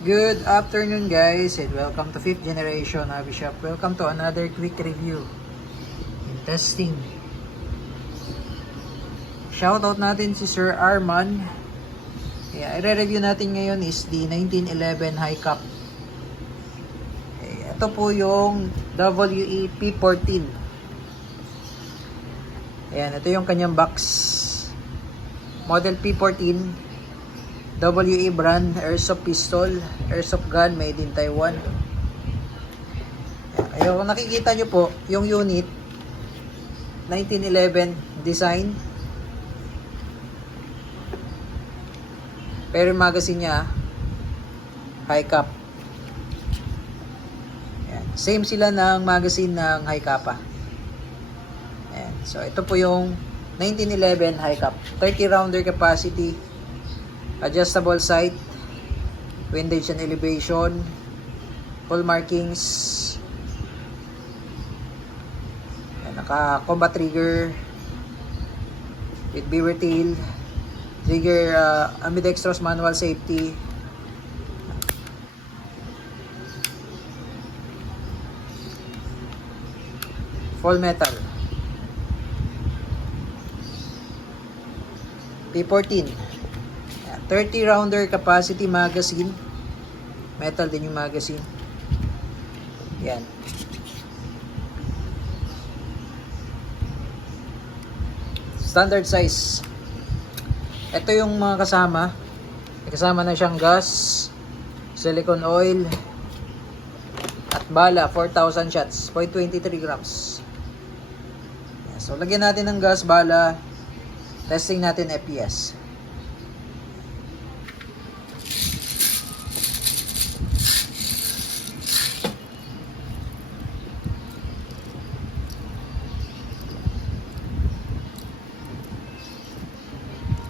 Good afternoon guys and welcome to 5th generation Hobby Shop. Welcome to another quick review and testing. Shoutout natin si Sir Arman. I-review natin ngayon is the 1911 High Cap. Ito po yung WEP14. Ayan, ito yung kanyang box. Model P14. WE brand, airsoft pistol, airsoft gun, made in Taiwan. Ayan, kung nakikita nyo po, yung unit, 1911 design. Pero yung magazine niya, high cap. Ayan, same sila ng magazine ng high capa. Ayan, so ito po yung 1911 high cap. 30 rounder capacity. Adjustable sight, windage and elevation, full markings, naka combat trigger with beaver tail, trigger ambidextrous manual safety, full metal, P14. 30 rounder capacity magazine. Metal din yung magazine. Yan. Standard size. Ito yung mga kasama. Kasama na siyang gas, silicone oil, at bala, 4,000 shots, 0.23 grams. So, lagyan natin ng gas, bala, testing natin FPS.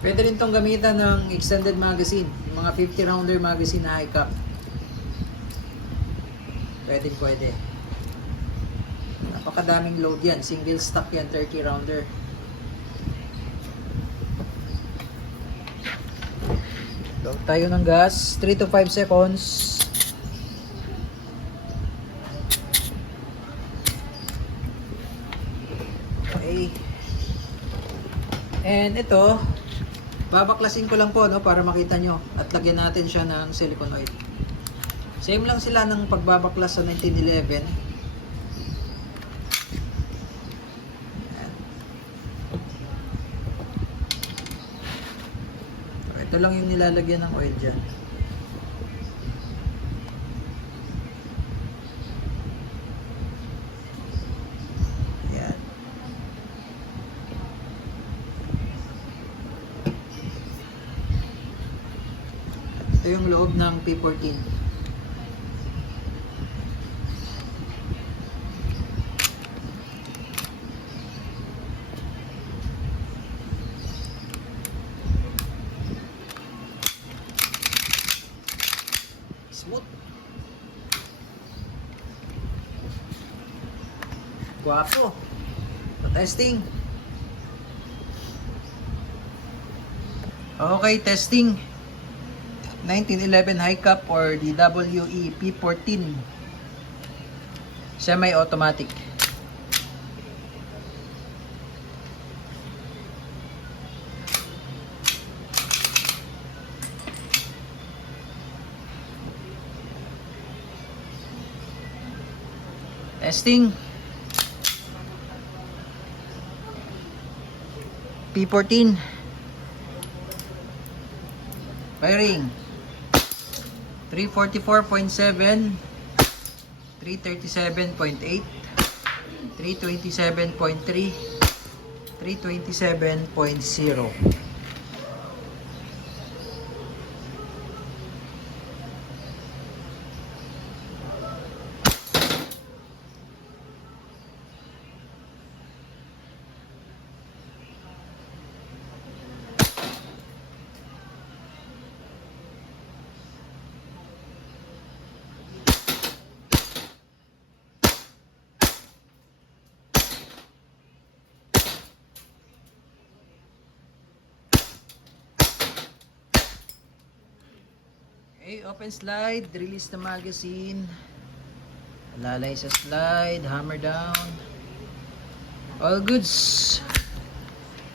Pwede rin itong gamitan ng extended magazine, yung mga 50 rounder magazine na high cap. Pwede. Napakadaming load yan, single stock yan, 30 rounder. Load tayo ng gas, 3 to 5 seconds. Okay. And ito, babaklasin ko lang po, no, para makita nyo, at lagyan natin siya ng silicone oil. Same lang sila ng pagbabaklas sa 1911. So, ito lang yung nilalagyan ng oil dyan. Ito yung loob ng P14. Smooth. Guwapo. Testing. Okay, testing. 1911 high cap or the WEP14 semi-automatic. Testing. P14 firing 344.7, 337.8, 327.3, 327.0. Okay, open slide, release the magazine. Lalay sa slide, hammer down. All goods.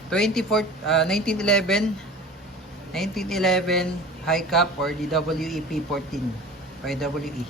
1911 high cap or DWEP 14 by WE.